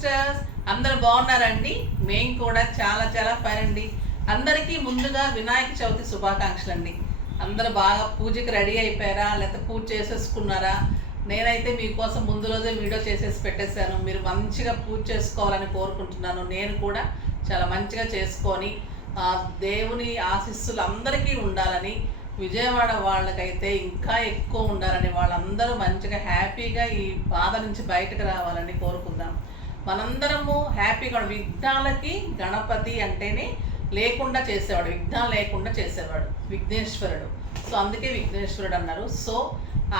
Sisters, అందరు బాగున్నారండి? మేము కూడా చాలా చాలా ఫైన్ అండి. అందరికీ ముందుగా వినాయక చవితి శుభాకాంక్షలు అండి. అందరూ బాగా పూజకి రెడీ అయిపోయారా, లేకపోతే పూజ చేసేసుకున్నారా? నేనైతే మీకోసం ముందు రోజే వీడియో చేసేసి పెట్టేశాను. మీరు మంచిగా పూజ చేసుకోవాలని కోరుకుంటున్నాను. నేను కూడా చాలా మంచిగా చేసుకొని దేవుని ఆశీస్సులు అందరికీ ఉండాలని, విజయవాడ వాళ్ళకైతే ఇంకా ఎక్కువ ఉండాలని, వాళ్ళందరూ మంచిగా హ్యాపీగా ఈ బాధ నుంచి బయటకు రావాలని కోరుకుందాం. మనందరము హ్యాపీగా విఘ్నాలకి గణపతి అంటేనే లేకుండా చేసేవాడు, విఘ్నాలు లేకుండా చేసేవాడు విఘ్నేశ్వరుడు. సో అందుకే విఘ్నేశ్వరుడు అన్నారు. సో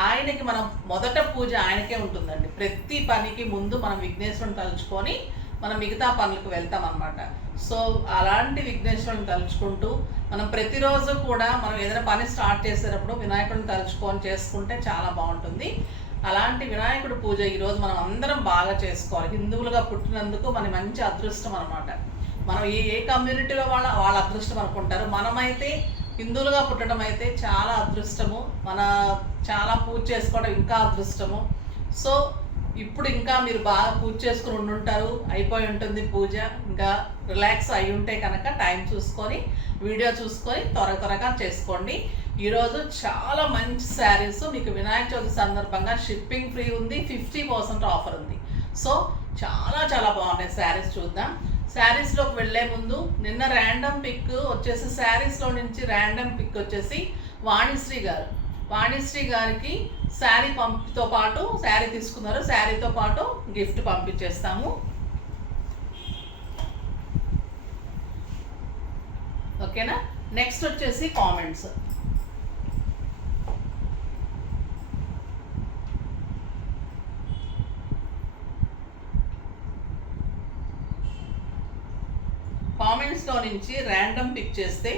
ఆయనకి మనం మొదట పూజ ఆయనకే ఉంటుందండి. ప్రతి పనికి ముందు మనం విఘ్నేశ్వరుని తలుచుకొని మనం మిగతా పనులకు వెళ్తాం అన్నమాట. సో అలాంటి విఘ్నేశ్వరుని తలుచుకుంటూ మనం ప్రతిరోజు కూడా మనం ఏదైనా పని స్టార్ట్ చేసేటప్పుడు వినాయకుడిని తలుచుకొని చేసుకుంటే చాలా బాగుంటుంది. అలాంటి వినాయకుడి పూజ ఈరోజు మనం అందరం బాగా చేసుకోవాలి. హిందువులుగా పుట్టినందుకు మన మంచి అదృష్టం అనమాట. మనం ఏ కమ్యూనిటీలో వాళ్ళ అదృష్టం అనుకుంటారు. మనమైతే హిందువులుగా పుట్టడం అయితే చాలా అదృష్టము. చాలా పూజ చేసుకోవడం ఇంకా అదృష్టము. సో ఇప్పుడు ఇంకా మీరు బాగా పూజ చేసుకుని ఉండుంటారు, అయిపోయి ఉంటుంది పూజ. ఇంకా రిలాక్స్ అయి ఉంటే కనుక టైం చూసుకొని వీడియో చూసుకొని త్వరగా చేసుకోండి. ఈరోజు చాలా మంచి శారీస్ మీకు వినాయక చవితి సందర్భంగా షిప్పింగ్ ఫ్రీ ఉంది, 50% ఆఫర్ ఉంది. సో చాలా చాలా బాగున్నాయి శారీస్. చూద్దాం. శారీస్లోకి వెళ్ళే ముందు నిన్న ర్యాండమ్ పిక్ వచ్చేసి శారీస్లో నుంచి ర్యాండమ్ పిక్ వచ్చేసి వాణిశ్రీ గారికి శారీతో పాటు శారీ తీసుకున్నారు. శారీతో పాటు గిఫ్ట్ పంపించేస్తాము. ఓకేనా? నెక్స్ట్ వచ్చేసి కామెంట్స్. కామెంట్స్లో నుంచి ర్యాండమ్ పిక్ చేస్తే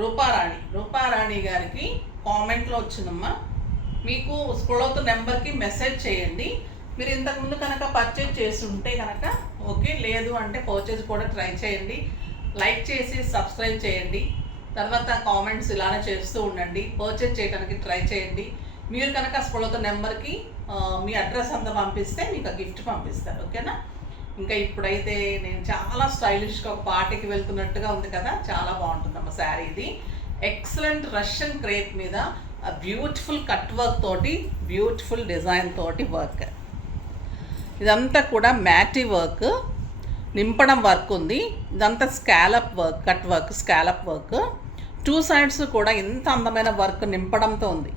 రూపారాణి గారికి కామెంట్లో వచ్చిందమ్మా. మీకు స్క్రోల్ అవుతున్న నెంబర్కి మెసేజ్ చేయండి. మీరు ఇంతకుముందు కనుక పర్చేజ్ చేసి ఉంటే కనుక ఓకే, లేదు అంటే పర్చేజ్ కూడా ట్రై చేయండి. లైక్ చేసి సబ్స్క్రైబ్ చేయండి. తర్వాత కామెంట్స్ ఇలానే చేస్తూ ఉండండి. పర్చేజ్ చేయడానికి ట్రై చేయండి. మీరు కనుక స్క్రోల్ అవుతున్న నెంబర్కి మీ అడ్రస్ అంతా పంపిస్తే మీకు గిఫ్ట్ పంపిస్తారు. ఓకేనా? ఇంకా ఇప్పుడైతే నేను చాలా స్టైలిష్గా ఒక పార్టీకి వెళ్తున్నట్టుగా ఉంది కదా, చాలా బాగుంటుందమ్మ శారీ. ఇది ఎక్సలెంట్ రష్యన్ క్రేప్ మీద బ్యూటిఫుల్ కట్ వర్క్ తోటి, బ్యూటిఫుల్ డిజైన్ తోటి వర్క్. ఇదంతా కూడా మ్యాటీ వర్క్, నింపడం వర్క్ ఉంది. ఇదంతా scallop work, cut work, scallop work. 2 sides కూడా ఇంత అందమైన వర్క్ నింపడంతో ఉంది.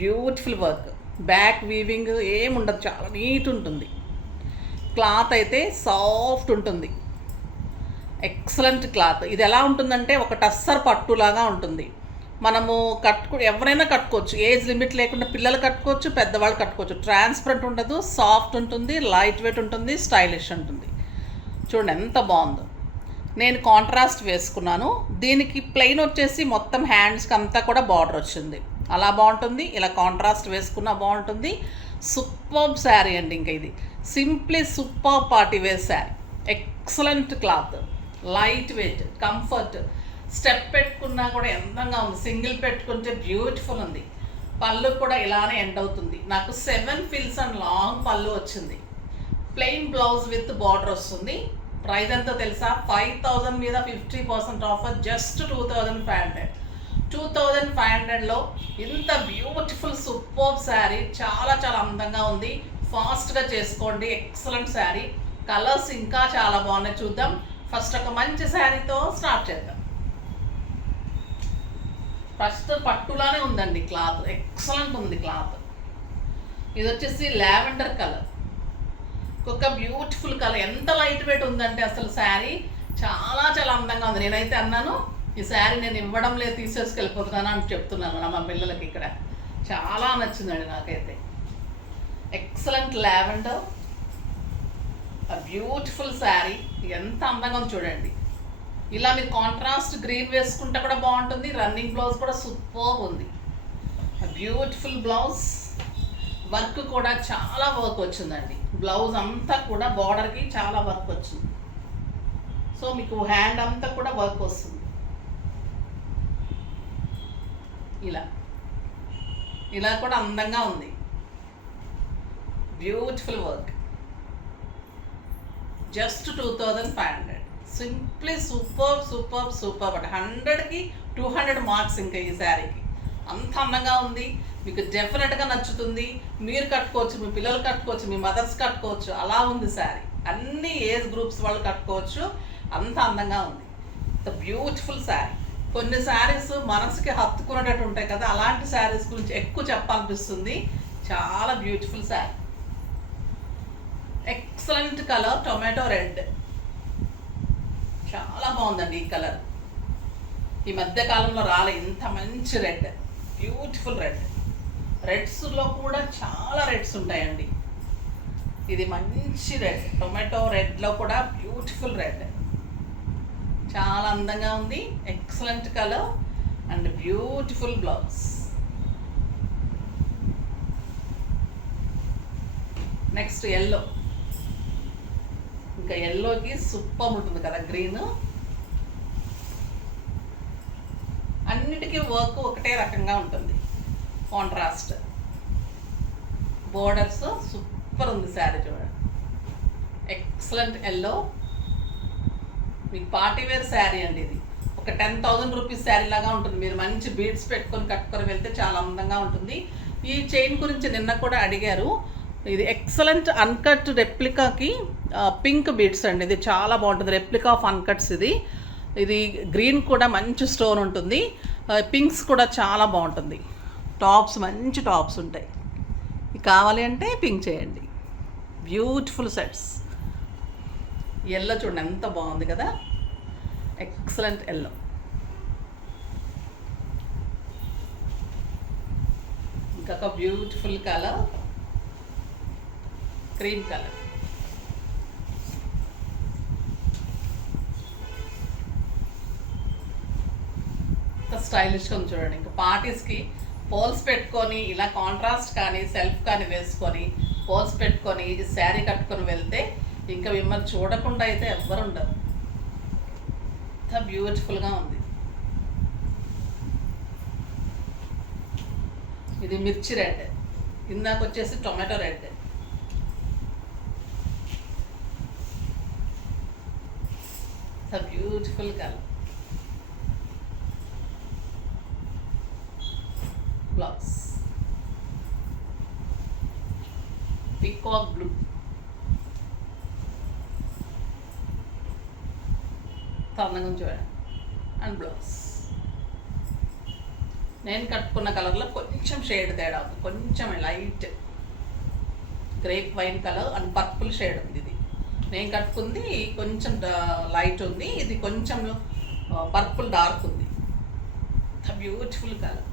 Beautiful work. బ్యాక్ వీవింగ్ ఏముండదు, చాలా నీట్ ఉంటుంది. క్లాత్ అయితే సాఫ్ట్ ఉంటుంది. Excellent cloth. ఇది ఎలా ఉంటుందంటే ఒక టస్సర్ పట్టులాగా ఉంటుంది. మనము ఎవరైనా కట్టుకోవచ్చు, ఏజ్ లిమిట్ లేకుండా పిల్లలు కట్టుకోవచ్చు, పెద్దవాళ్ళు కట్టుకోవచ్చు. ట్రాన్స్పరెంట్ ఉండదు, సాఫ్ట్ ఉంటుంది, లైట్ వెయిట్ ఉంటుంది, స్టైలిష్ ఉంటుంది. చూడండి ఎంత బాగుందో. నేను కాంట్రాస్ట్ వేసుకున్నాను. దీనికి ప్లెయిన్ వచ్చేసి మొత్తం హ్యాండ్స్కి అంతా కూడా బార్డర్ వచ్చింది. అలా బాగుంటుంది, ఇలా కాంట్రాస్ట్ వేసుకున్నా బాగుంటుంది. సూపర్బ్ శారీ అండి. ఇంకా ఇది simply super party wear sari. Excellent cloth, lightweight, comfort. Step పెట్టుకున్నా కూడా ఎంతంగా ఉంది. సింగిల్ పెట్టుకుంటే బ్యూటిఫుల్ ఉంది. పళ్ళు కూడా ఇలానే ఎండ్ అవుతుంది. నాకు 7 ఫిల్స్ అండ్ లాంగ్ పళ్ళు వచ్చింది. ప్లెయిన్ బ్లౌజ్ విత్ బార్డర్ వస్తుంది. ప్రైస్ ఎంతో తెలుసా? 5000 మీద 50% ఆఫర్, జస్ట్ 2500. 2500లో ఇంత బ్యూటిఫుల్ సూపర్ శారీ చాలా చాలా అందంగా ఉంది. ఫాస్ట్గా చేసుకోండి. ఎక్సలెంట్ శారీ. కలర్స్ ఇంకా చాలా బాగున్నాయి. చూద్దాం. ఫస్ట్ ఒక మంచి శారీతో స్టార్ట్ చేద్దాం. ఫస్ట్ పట్టులానే ఉందండి క్లాత్, ఎక్సలెంట్ ఉంది క్లాత్. ఇది వచ్చేసి లావెండర్ కలర్, ఒక బ్యూటిఫుల్ కలర్. ఎంత లైట్ వెయిట్ ఉందంటే అసలు శారీ చాలా చాలా అందంగా ఉంది. నేనైతే అన్నాను ఈ శారీ నేను ఇవ్వడం లేదు, తీసేసుకెళ్ళిపోతున్నాను అని చెప్తున్నాను మా పిల్లలకి. ఇక్కడ చాలా నచ్చిందండి నాకైతే. Excellent lavender, beautiful sari. ఎంత అందంగా ఉంది చూడండి. ఇలా మీరు కాంట్రాస్ట్ గ్రీన్ వేసుకుంటే కూడా బాగుంటుంది. రన్నింగ్ బ్లౌజ్ కూడా సూపర్ ఉంది. Beautiful blouse. వర్క్ కూడా చాలా వర్క్ వచ్చిందండి. బ్లౌజ్ అంతా కూడా బార్డర్కి చాలా వర్క్ వచ్చింది. సో మీకు హ్యాండ్ అంతా కూడా వర్క్ వస్తుంది. ఇలా కూడా అందంగా ఉంది. Beautiful work. Just 2500. Simply super super super. But 100కి 200 మార్క్స్ ఇంకా ఈ శారీకి. అంత అందంగా ఉంది, మీకు డెఫినెట్గా నచ్చుతుంది. మీరు కట్టుకోవచ్చు, మీ పిల్లలు కట్టుకోవచ్చు, మీ మదర్స్ కట్టుకోవచ్చు, అలా ఉంది శారీ. అన్ని ఏజ్ గ్రూప్స్ వాళ్ళు కట్టుకోవచ్చు, అంత అందంగా ఉంది. The beautiful sari. కొన్ని శారీస్ మనసుకి హత్తుకునేటట్టు ఉంటాయి కదా, అలాంటి శారీస్ గురించి ఎక్కువ చెప్పాలనిపిస్తుంది. చాలా beautiful sari. Excellent colour tomato red, చాలా బాగుందండి ఈ కలర్. ఈ మధ్య కాలంలో రాలే ఇంత మంచి రెడ్, బ్యూటిఫుల్ రెడ్. రెడ్స్లో కూడా చాలా రెడ్స్ ఉంటాయండి. ఇది మంచి రెడ్, టొమాటో రెడ్లో కూడా బ్యూటిఫుల్ రెడ్, చాలా అందంగా ఉంది. Excellent colour and beautiful blouse. Next yellow. ఇంకా ఎల్లోకి సూపర్ ఉంటుంది కదా గ్రీన్. అన్నిటికీ వర్క్ ఒకటే రకంగా ఉంటుంది, కాంట్రాస్ట్. బోర్డర్స్ సూపర్ ఉంది శారీ చూడండి. ఎక్సలెంట్ ఎల్లో, మీకు పార్టీ వేర్ శారీ అండి. ఇది ఒక 10,000 రూపీస్ శారీ లాగా ఉంటుంది. మీరు మంచి బీడ్స్ పెట్టుకొని కట్టుకొని వెళ్తే చాలా అందంగా ఉంటుంది. ఈ చైన్ గురించి నిన్న కూడా అడిగారు. ఇది ఎక్సలెంట్ అన్కట్ రెప్లికాకి పింక్ బీడ్స్ అండి. ఇది చాలా బాగుంటుంది, రెప్లికా ఆఫ్ అన్కట్స్. ఇది గ్రీన్ కూడా మంచి స్టోన్ ఉంటుంది, పింక్స్ కూడా చాలా బాగుంటుంది. టాప్స్ మంచి టాప్స్ ఉంటాయి. ఇది కావాలి అంటే పింక్ చేయండి. Beautiful sets. ఎల్లో చూడండి ఎంత బాగుంది కదా, ఎక్సలెంట్ ఎల్లో. ఇంకొక బ్యూటిఫుల్ కలర్ క్రీమ్ కలర్. స్టైలిష్గా ఉంది చూడండి. ఇంకా పార్టీస్కి పోల్స్ పెట్టుకొని ఇలా కాంట్రాస్ట్ కానీ సెల్ఫ్ కానీ వేసుకొని పోల్స్ పెట్టుకొని ఈ శారీ కట్టుకొని వెళ్తే ఇంకా మిమ్మల్ని చూడకుండా అయితే ఎవ్వరు ఉండరు. అంత బ్యూటిఫుల్గా ఉంది. ఇది మిర్చి రెడ్, ఇందాక వచ్చేసి tomato red. Beautiful colour. Blouse peacock blue. అందంగా చూడండి. అండ్ బ్లౌజ్ నేను కట్టుకున్న కలర్లో కొంచెం షేడ్ తేడా ఉంది, కొంచెం light grape wine colour and purple shade ఉంది. ఇది నేను కట్టుకుంది కొంచెం లైట్ ఉంది, ఇది కొంచెం పర్పుల్ డార్క్ ఉంది. Beautiful colour,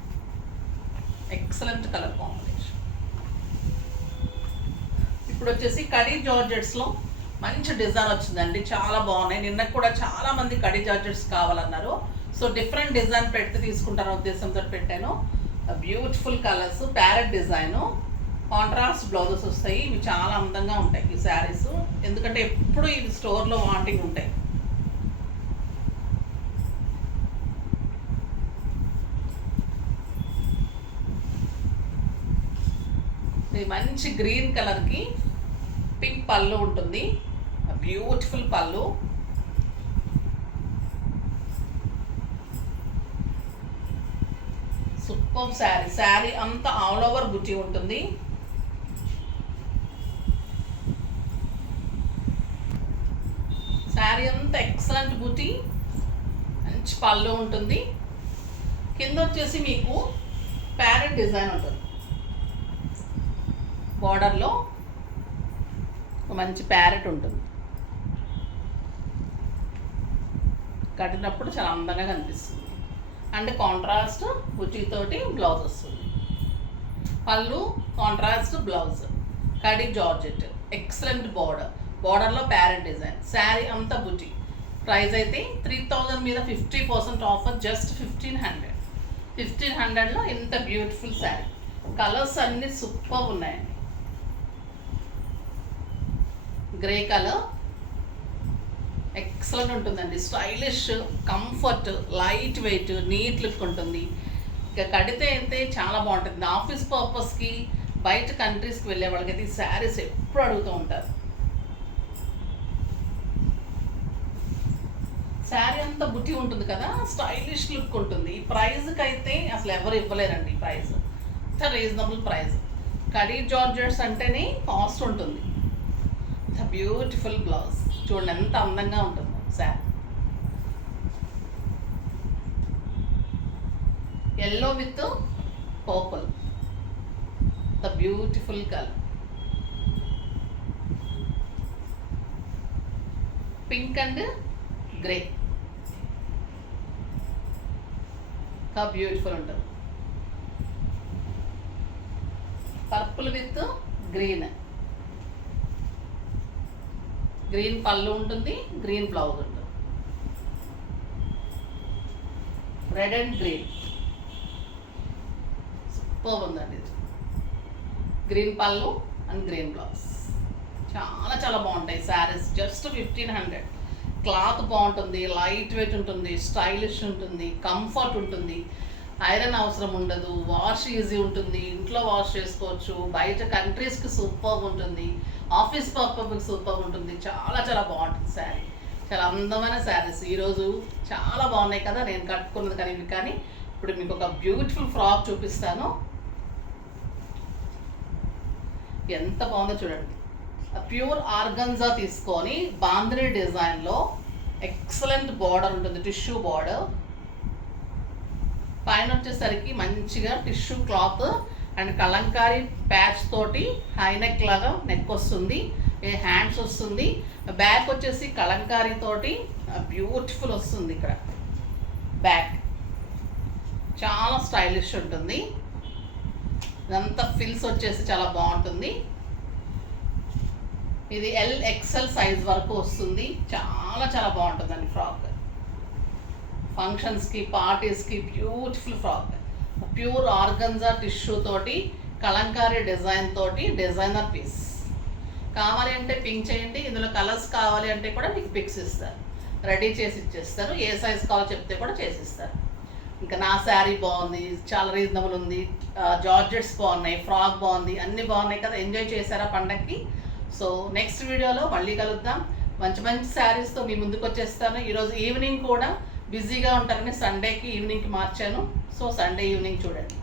excellent colour combination. ఇప్పుడు వచ్చేసి కడీ జార్జెట్స్లో మంచి డిజైన్ వచ్చిందండి, చాలా బాగున్నాయి. నిన్న కూడా చాలా మంది కడీ జార్జెట్స్ కావాలన్నారు. సో డిఫరెంట్ డిజైన్ పెడితే తీసుకుంటాను ఉద్దేశంతో పెట్టాను. Beautiful colours, parrot design, contrast blouses వస్తాయి. ఇవి చాలా అందంగా ఉంటాయి ఈ శారీస్, ఎందుకంటే ఎప్పుడు ఇవి స్టోర్లో వాంటింగ్ ఉంటాయి. ఇది మంచి గ్రీన్ కలర్కి పింక్ పళ్ళు ఉంటుంది, బ్యూటిఫుల్ పళ్ళు. సూపర్ శారీ. శారీ అంతా ఆల్ ఓవర్ బుటీ ఉంటుంది. శారీ అంతా ఎక్సలెంట్ బుటీ, మంచి పళ్ళు ఉంటుంది. కింద వచ్చేసి మీకు ప్యారెట్ డిజైన్ ఉంటుంది. బార్డర్లో మంచి ప్యారెట్ ఉంటుంది, కట్టినప్పుడు చాలా అందంగా కనిపిస్తుంది. అండ్ కాంట్రాస్ట్ బుటీతోటి బ్లౌజ్ వస్తుంది. పళ్ళు contrast blouse, khadi georgette, excellent border, బార్డర్లో ప్యారెట్ డిజైన్. శారీ అంతా బుటీ. ప్రైస్ అయితే 3000 మీద 50% ఆఫర్, జస్ట్ 1500. 1500లో ఇంత బ్యూటిఫుల్ శారీ. కలర్స్ అన్నీ సూపర్ ఉన్నాయండి. గ్రే కలర్ ఎక్సలెంట్ ఉంటుందండి, stylish, comfort, lightweight, neat look ఉంటుంది. ఇక కడితే అయితే చాలా బాగుంటుంది. ఆఫీస్ పర్పస్కి, బయట కంట్రీస్కి వెళ్ళే వాళ్ళకైతే ఈ శారీస్ ఎప్పుడు అడుగుతూ ఉంటారు. శారీ అంతా బుట్టి ఉంటుంది కదా, స్టైలిష్ లుక్ ఉంటుంది. ఈ ప్రైస్కి అయితే అసలు ఎవరు ఇవ్వలేరండి. ఈ ప్రైస్ ఇంత రీజనబుల్ ప్రైస్. కడీ జార్జెట్స్ అంటేనే కాస్ట్ ఉంటుంది. ఇంత బ్యూటిఫుల్ బ్లౌజ్ చూడండి ఎంత అందంగా ఉంటుందో sari. Yellow with purple, the beautiful colour. Pink and grey, ఇంకా బ్యూటిఫుల్ ఉంటుంది. పర్పుల్ విత్ గ్రీన్, గ్రీన్ పళ్ళు ఉంటుంది, గ్రీన్ బ్లౌజ్ ఉంటుంది. రెడ్ అండ్ గ్రీన్ సూపర్ ఉందండి ఇది. గ్రీన్ పళ్ళు అండ్ గ్రీన్ బ్లౌజ్ చాలా చాలా బాగుంటాయి శారీస్. జస్ట్ 1500. క్లాత్ బాగుంటుంది, లైట్ వెయిట్ ఉంటుంది, స్టైలిష్ ఉంటుంది, కంఫర్ట్ ఉంటుంది, ఐరన్ అవసరం ఉండదు, వాష్ ఈజీ ఉంటుంది, ఇంట్లో వాష్ చేసుకోవచ్చు, బయట కంట్రీస్కి సూపర్ ఉంటుంది, ఆఫీస్ పర్పస్కి సూపర్ ఉంటుంది. చాలా చాలా బాగుంటుంది శారీ. చాలా అందమైన శారీస్ ఈరోజు చాలా బాగున్నాయి కదా నేను కట్టుకున్నది. కానీ ఇప్పుడు మీకు ఒక బ్యూటిఫుల్ ఫ్రాక్ చూపిస్తాను. ఎంత బాగుందో చూడండి. ప్యూర్ ఆర్గన్జా తీసుకొని బాంద్రీ డిజైన్లో ఎక్సలెంట్ బార్డర్ ఉంటుంది, టిష్యూ బార్డర్. పైన వచ్చేసరికి మంచిగా tissue cloth and Kalamkari patch తోటి హై నెక్ లాగా నెక్ వస్తుంది, హ్యాండ్స్ వస్తుంది. బ్యాక్ వచ్చేసి కలంకారీ తోటి బ్యూటిఫుల్ వస్తుంది. ఇక్కడ బ్యాక్ చాలా స్టైలిష్ ఉంటుంది. ఇదంతా ఫిల్స్ వచ్చేసి చాలా బాగుంటుంది. ఇది LXL సైజ్ వరకు వస్తుంది. చాలా చాలా బాగుంటుందండి ఫ్రాక్. ఫంక్షన్స్కి, పార్టీస్కి beautiful frock. Pure organza tissue తోటి కలంకారీ డిజైన్ తోటి డిజైనర్ పీస్. కావాలి అంటే పింక్ చేయండి. ఇందులో కలర్స్ కావాలి అంటే కూడా మీకు పిక్స్ ఇస్తారు, రెడీ చేసి ఇచ్చేస్తారు. ఏ సైజ్ కావాలో చెప్తే కూడా చేసిస్తారు. ఇంకా నా శారీ బాగుంది, చాలా రీజనబుల్ ఉంది, జార్జెట్స్ బాగున్నాయి, ఫ్రాక్ బాగుంది, అన్నీ బాగున్నాయి కదా. ఎంజాయ్ చేశారా పండగకి? సో నెక్స్ట్ వీడియోలో మళ్ళీ కలుద్దాం. మంచి మంచి శారీస్తో మీ ముందుకు వచ్చేస్తాను. ఈరోజు ఈవినింగ్ కూడా బిజీగా ఉంటారని సండేకి ఈవినింగ్కి మార్చాను. సో సండే ఈవినింగ్ చూడండి.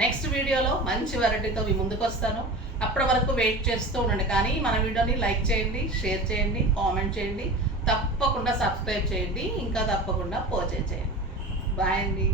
నెక్స్ట్ వీడియోలో మంచి వెరైటీతో మీ ముందుకు వస్తాను. అప్పటి వరకు వెయిట్ చేస్తూ ఉండండి. కానీ మన వీడియోని లైక్ చేయండి, షేర్ చేయండి, కామెంట్ చేయండి, తప్పకుండా సబ్స్క్రైబ్ చేయండి, ఇంకా తప్పకుండా పర్చేజ్ చేయండి. బాయ్ అండి.